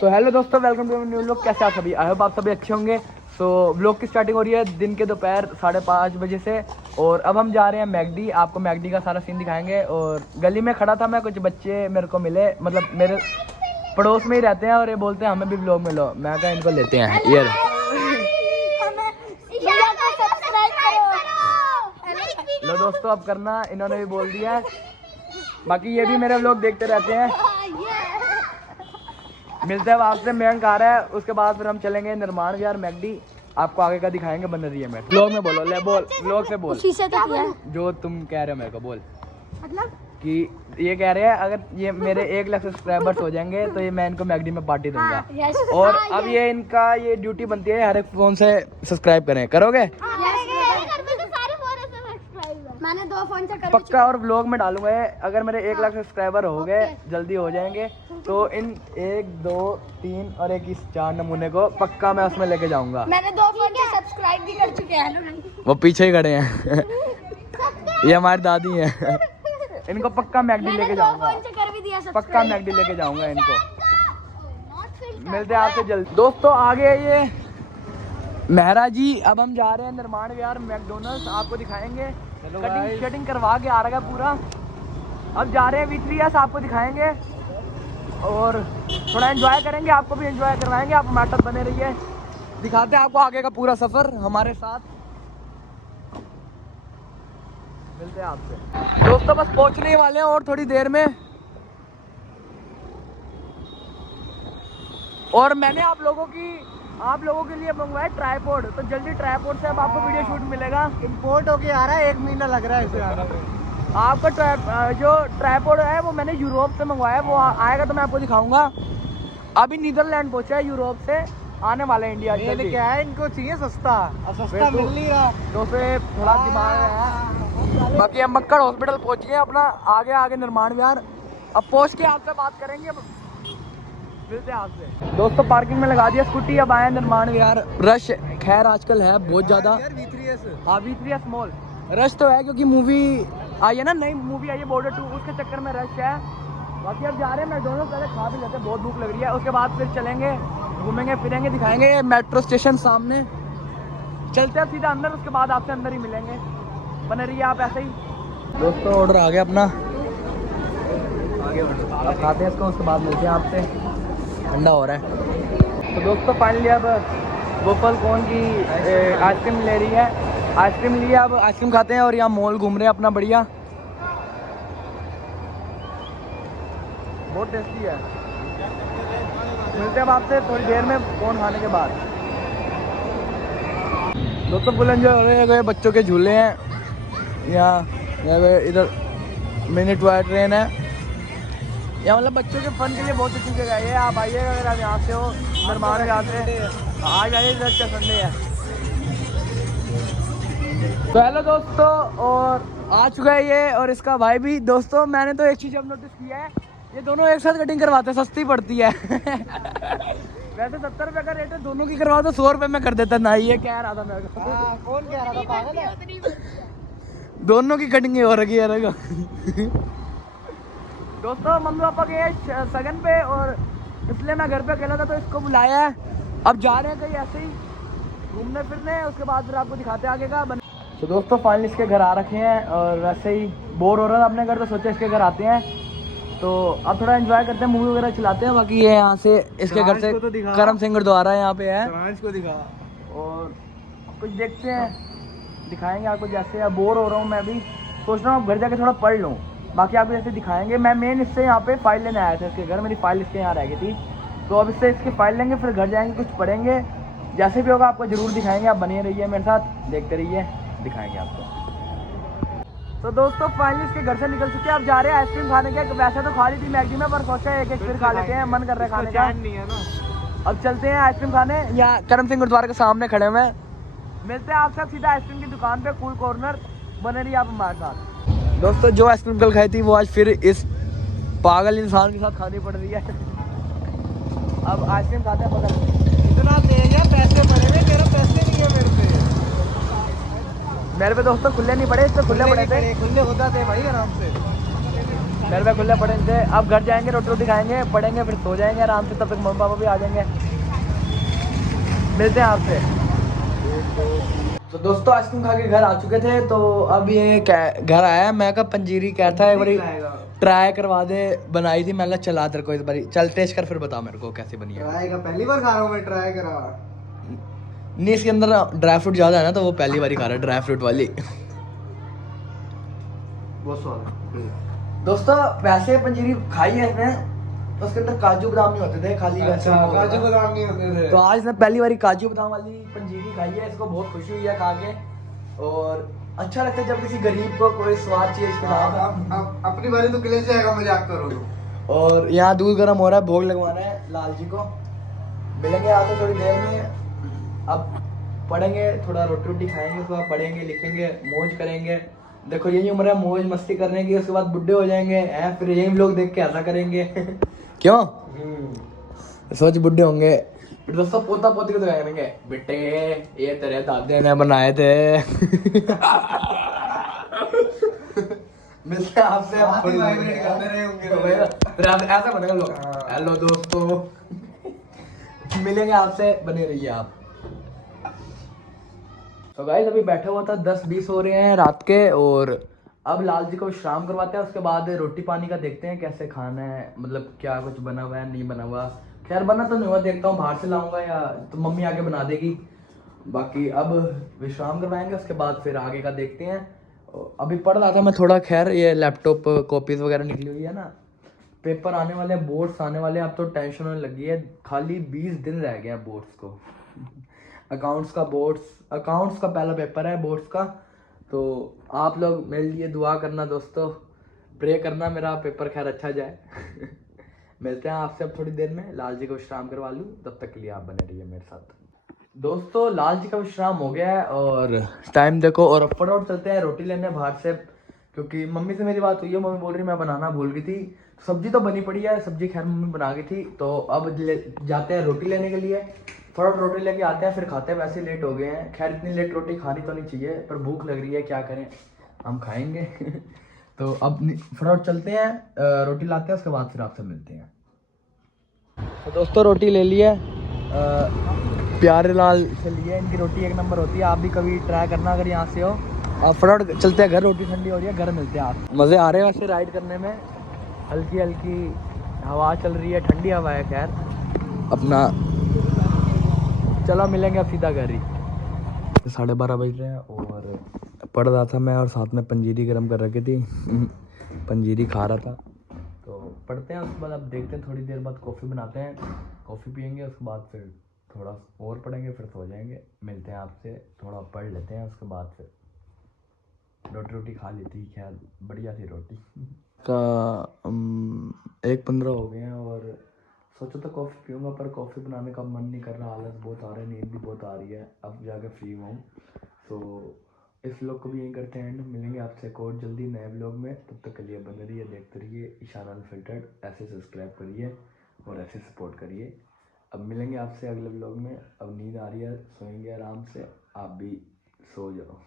तो हेलो दोस्तों, welcome to new vlog. कैसे आप सभी? आई होप आप सभी अच्छे होंगे। तो व्लॉग की स्टार्टिंग हो रही है दिन के दोपहर 5:30 बजे से। और अब हम जा रहे हैं मैकडी। आपको मैकडी का सारा सीन दिखाएंगे। और गली में खड़ा था मैं, कुछ बच्चे मेरे को मिले, मतलब मेरे पड़ोस में ही रहते हैं, और ये बोलते हैं हमें भी व्लॉग में लो। मैं कहा इनको लेते हैं। ये लो दोस्तों, अब करना, इन्होंने भी बोल दिया है। बाकी ये भी मेरे व्लॉग देखते रहते हैं। मिलते हैं आपसे, मयंक आ रहा है, उसके बाद फिर हम चलेंगे निर्माण विहार मैकडी। आपको आगे का दिखाएंगे बन रही है। मैं व्लॉग में बोलो, ले बोल, व्लॉग से बोल। जो तुम कह रहे हो मेरे को बोल, मतलब कि ये कह रहे हैं अगर ये मेरे 1 लाख सब्सक्राइबर्स हो जाएंगे तो ये मैं इनको मैकडी में पार्टी दूंगा। और अब ये इनका ये ड्यूटी बनती है, हर एक फोन से सब्सक्राइब करें। करोगे? मैंने 2 फोन से कर पक्का। और व्लॉग में डालूंगा अगर मेरे 1 लाख सब्सक्राइबर हो गए, जल्दी हो जाएंगे, तो इन 1, 2, 3 और 1 इस 4 नमूने को पक्का मैं उसमें लेके जाऊंगा। मैंने 2 फोन से सब्सक्राइब भी कर चुके हैं। वो पीछे ही खड़े हैं। ये हमारी दादी हैं। इनको पक्का मैकडी लेके जाऊंगा, पक्का मैकडी लेके जाऊंगा इनको। मिलते हैं आपसे जल्द दोस्तों। आगे ये मेहरा जी। अब हम जा रहे हैं निर्माण विहार मैकडोनल्ड्स, आपको दिखाएंगे। कटिंग शटिंग करवा के आ रहा है पूरा। अब जा रहे हैं V3S, आपको दिखाएंगे और थोड़ा एंजॉय करेंगे, आपको भी एंजॉय करवाएंगे। आप हमारे साथ बने रहिए, दिखाते हैं आपको आगे का पूरा सफर हमारे साथ। मिलते हैं आपसे दोस्तों, बस पहुंचने वाले हैं और थोड़ी देर में। और मैंने आप लोगों के लिए मंगवाया ट्राइपॉड, तो जल्दी ट्राइपॉड से अब आपको वीडियो शूट मिलेगा। इंपोर्ट होके आ रहा है, 1 महीना लग रहा है इसे आने में। आपका जो ट्राइपॉड है वो मैंने यूरोप से मंगवाया, वो आएगा तो मैं आपको दिखाऊंगा। अभी नीदरलैंड पहुंचा है, यूरोप से आने वाला है इंडिया। ये क्या है, इनको चाहिए सस्ता, सस्ता मिल नहीं रहा, तो फिर थोड़ा दिमाग है। बाकी हम मक्कड़ हॉस्पिटल पहुंच गए अपना, आगे निर्माण विहार। अब पहुंच के आपसे बात करेंगे, मिलते हैं आपसे दोस्तों। पार्किंग में लगा दिया स्कूटी, अब आया निर्माण विहार। रश खैर आजकल है बहुत ज्यादा। हाँ, V3S मॉल रश तो है, क्योंकि मूवी आई है ना, नई मूवी आई है बॉर्डर 2, उसके चक्कर में रश है। बाकी अब जा रहे हैं मैकडॉनल्ड्स, पहले खा भी लेते हैं, बहुत भूख लग रही है। उसके बाद फिर चलेंगे, घूमेंगे फिरेंगे, दिखाएंगे मेट्रो स्टेशन सामने। चलते हैं सीधा अंदर, उसके बाद आपसे अंदर ही मिलेंगे। बने रहिए आप ऐसे ही दोस्तों। ऑर्डर आ गया अपना, आगे अब खाते हैं इसको, उसके बाद मिलते हैं आपसे। ठंडा हो रहा है तो दोस्तों फाइनली अब वोफल कॉर्न की आइसक्रीम ले रही है। आइसक्रीम लिए, अब आइसक्रीम खाते हैं और यहाँ मॉल घूम रहे हैं अपना बढ़िया। बहुत टेस्टी है। मिलते हैं अब आपसे थोड़ी देर में कॉर्न खाने के बाद। दोस्तों फुल एंजॉय हो रहे हैं, बच्चों के झूले हैं यहाँ, इधर मिनी टॉय ट्रेन है। या मतलब बच्चों के फन के लिए बहुत अच्छी जगह है। आप आइएगा अगर आप यहाँ से हो, निर्माण विहार से आ जाइए, इधर संडे है। तो हेलो दोस्तों, और आ चुका है ये और इसका भाई भी। दोस्तों मैंने तो एक चीज़ अब नोटिस किया है, ये दोनों एक साथ कटिंग करवाते हैं, सस्ती पड़ती है। वैसे 70 रुपये का रेट है, दोनों की करवाओ तो 100 रुपये में कर देता ना। ये कह रहा था मेरे को। कौन कह रहा था, पागल है? दोनों की कटिंग हो रही है। दोस्तों मम्मी पापा गए सगन पे, और इसलिए मैं घर पे अकेला था, तो इसको बुलाया है। अब जा रहे हैं कहीं ऐसे ही घूमने फिरने, उसके बाद फिर आपको दिखाते हैं आगे का। तो दोस्तों फाइनली इसके घर आ रखे हैं, और वैसे ही बोर हो रहा था अपने घर, तो सोचा इसके घर आते हैं। तो अब थोड़ा एंजॉय करते हैं, मूवी वगैरह चलाते हैं। बाकी ये यहाँ से इसके घर से करम सिंह गुरुद्वारा यहाँ पे है, को दिखा और कुछ देखते हैं, दिखाएंगे आपको। जैसे बोर हो रहा हूँ मैं भी, सोच रहा हूँ घर जाके थोड़ा पढ़ लूँ। बाकी आपको जैसे दिखाएंगे। मैं मेन इससे यहाँ पे फाइल लेने आया था इसके घर, मेरी फाइल इसके यहाँ रह गई थी, तो अब इससे इसकी फाइल लेंगे, फिर घर जाएंगे, कुछ पढ़ेंगे। जैसे भी होगा आपको ज़रूर दिखाएंगे, आप बने रहिए मेरे साथ, देखते रहिए, दिखाएंगे आपको। तो दोस्तों फाइनली इसके घर से निकल चुके हैं, अब जा रहे हैं आइसक्रीम खाने के। वैसे तो खा ली थी मैकडी में, पर सोचा एक फिर खा लेते हैं, मन कर रहा है खाने का। नहीं है ना। अब चलते हैं आइसक्रीम खाने, या करम सिंह गुरुद्वारे के सामने खड़े हुए हैं। मिलते हैं आपसे सीधा आइसक्रीम की दुकान पे, कूल कॉर्नर। बने रहिए आप हमारे साथ दोस्तों। जो आइसक्रीम कल खाई थी वो आज फिर इस पागल इंसान के साथ खानी पड़ रही है। अब आइसक्रीम खाते हैं, पकड़। इतना तेज है, पैसे भरे हुए, तेरा पैसे नहीं है मेरे पे। मेरे पे दोस्तों खुले नहीं पड़े, इस पे खुले पड़े थे। खुले होता थे भाई आराम से। घर में खुले पड़े थे, अब घर जाएंगे, रोटी रोटी खाएंगे, पढ़ेंगे, फिर सो जाएंगे आराम से। तब तक मम्मी पापा भी आ जाएंगे। मिलते हैं आपसे। तो दोस्तों आइसक्रीम खा के घर आ चुके थे, तो अब ये घर आया। मैं कहा पंजीरी कहता है एक बारी ट्राई करवा दे, बनाई थी। मैंने चला तेरे को इस बारी, चल टेस्ट कर फिर बता मेरे को कैसी बनी है। ट्राई का पहली बार खा रहा हूँ मैं, ट्राई करा नहीं, इसके अंदर ड्राई फ्रूट ज़्यादा है ना, तो वो पहली बार ही खा रहा है ड्राई फ्रूट वाली। बहुत स्वाद। दोस्तों वैसे पंजीरी खाई है इसने, तो उसके अंदर काजू बादाम नहीं होते थे, खाली वैसे काजू बादाम नहीं होते थे। तो आज इसने पहली बारी काजू बादाम वाली पंजीरी खाई है। इसको बहुत खुशी हुई है खा के, और अच्छा लगता है जब किसी गरीब को कोई स्वाद चाहिए इसके साथ। अपनी बारी तो किले से आएगा, मजाक करो। और यहाँ दूध गर्म हो रहा है, भोग लगवाना है लाल जी को। मिलेंगे आपको थोड़ी देर में। अब पढ़ेंगे, थोड़ा रोटी रोटी खाएंगे, उसके बाद पढ़ेंगे, लिखेंगे, मौज करेंगे। देखो यही उम्र है मौज मस्ती करने की, उसके बाद बुढ़े हो जाएंगे हैं, फिर यही लोग देख के ऐसा करेंगे। क्यों सोच बुढ़े होंगे, फिर दोस्तों पोता पोती को तो कहेंगे बेटे ये तेरे दादे ने बनाए थे। मिलते हैं आपसे आप थोड़ी वाइब्रेट करते रहे होंगे। फिर ऐसा बनेगा लोग, हेलो दोस्तों। मिलेंगे आपसे, बने रहिए आप। तो गाइस अभी बैठा हुआ था, 10-20 हो रहे हैं रात के, और अब लाल जी को विश्राम करवाते हैं। उसके बाद रोटी पानी का देखते हैं कैसे खाना है, मतलब क्या कुछ बना हुआ है नहीं बना हुआ। खैर बना तो नहीं हुआ, देखता हूँ बाहर से लाऊंगा या तो मम्मी आके बना देगी। बाकी अब विश्राम करवाएंगे, उसके बाद फिर आगे का देखते हैं। अभी पढ़ रहा था मैं थोड़ा। खैर ये लैपटॉप कॉपीज वगैरह निकली हुई है ना, पेपर आने वाले, बोर्ड्स आने वाले, अब तो टेंशन होने लगी है। खाली 20 दिन रह गए हैं बोर्ड्स को। अकाउंट्स का पहला पेपर है बोर्ड्स का। तो आप लोग मेरे लिए दुआ करना दोस्तों, प्रे करना मेरा पेपर खैर अच्छा जाए। मिलते हैं आपसे अब थोड़ी देर में। लाल जी को विश्राम करवा लूँ, तब तक के लिए आप बने रहिए मेरे साथ। दोस्तों लाल जी का विश्राम हो गया है, और टाइम देखो, और फटाफट चलते हैं रोटी लेने बाहर से, क्योंकि मम्मी से मेरी बात हुई है। मम्मी बोल रही मैं बनाना भूल गई थी। सब्जी तो बनी पड़ी है, सब्जी खैर मम्मी बना गई थी। तो अब जाते हैं रोटी लेने के लिए, फटाफट रोटी लेके आते हैं, फिर खाते हैं। वैसे लेट हो गए हैं, खैर इतनी लेट रोटी खानी तो नहीं चाहिए, पर भूख लग रही है, क्या करें, हम खाएंगे। तो अब फटाफट चलते हैं, रोटी लाते हैं, उसके बाद फिर आपसे मिलते हैं। तो दोस्तों रोटी ले लिया, प्यारे लाल से लिए। इनकी रोटी एक नंबर होती है, आप भी कभी ट्राई करना अगर यहाँ से हो। अब फटाफट चलते हैं घर, रोटी ठंडी हो रही है, घर मिलते हैं आप। मज़े आ रहे हैं वैसे राइड करने में, हल्की हल्की हवा चल रही है, ठंडी हवा है। खैर अपना चलो मिलेंगे अब सीधा घर ही। 12:30 बज रहे हैं, और पढ़ रहा था मैं, और साथ में पंजीरी गर्म कर रखी थी। पंजीरी खा रहा था। तो पढ़ते हैं, उसके बाद अब देखते हैं, थोड़ी देर बाद कॉफ़ी बनाते हैं, कॉफ़ी पियेंगे, उसके बाद फिर थोड़ा और पढ़ेंगे, फिर सो जाएंगे। मिलते हैं आपसे, थोड़ा पढ़ लेते हैं, उसके बाद फिर रोटी रोटी खा ली थी, खैर बढ़िया थी रोटी का। 1:15 हो गए हैं, और सोचा था कॉफ़ी पीऊँगा, पर कॉफ़ी बनाने का मन नहीं कर रहा, आलस बहुत आ रहा है, नींद भी बहुत आ रही है। अब जाके फ्री हुआ हूँ, तो इस व्लॉग को भी यहीं करते हैं एंड। मिलेंगे आपसे एक और जल्दी नए व्लॉग में, तब तक के लिए बने रहिए, देखते रहिए ईशान अनफिल्टर्ड। ऐसे सब्सक्राइब करिए और ऐसे सपोर्ट करिए। अब मिलेंगे आपसे अगले व्लॉग में। अब नींद आ रही है, सोएंगे आराम से, आप भी सो जाओ।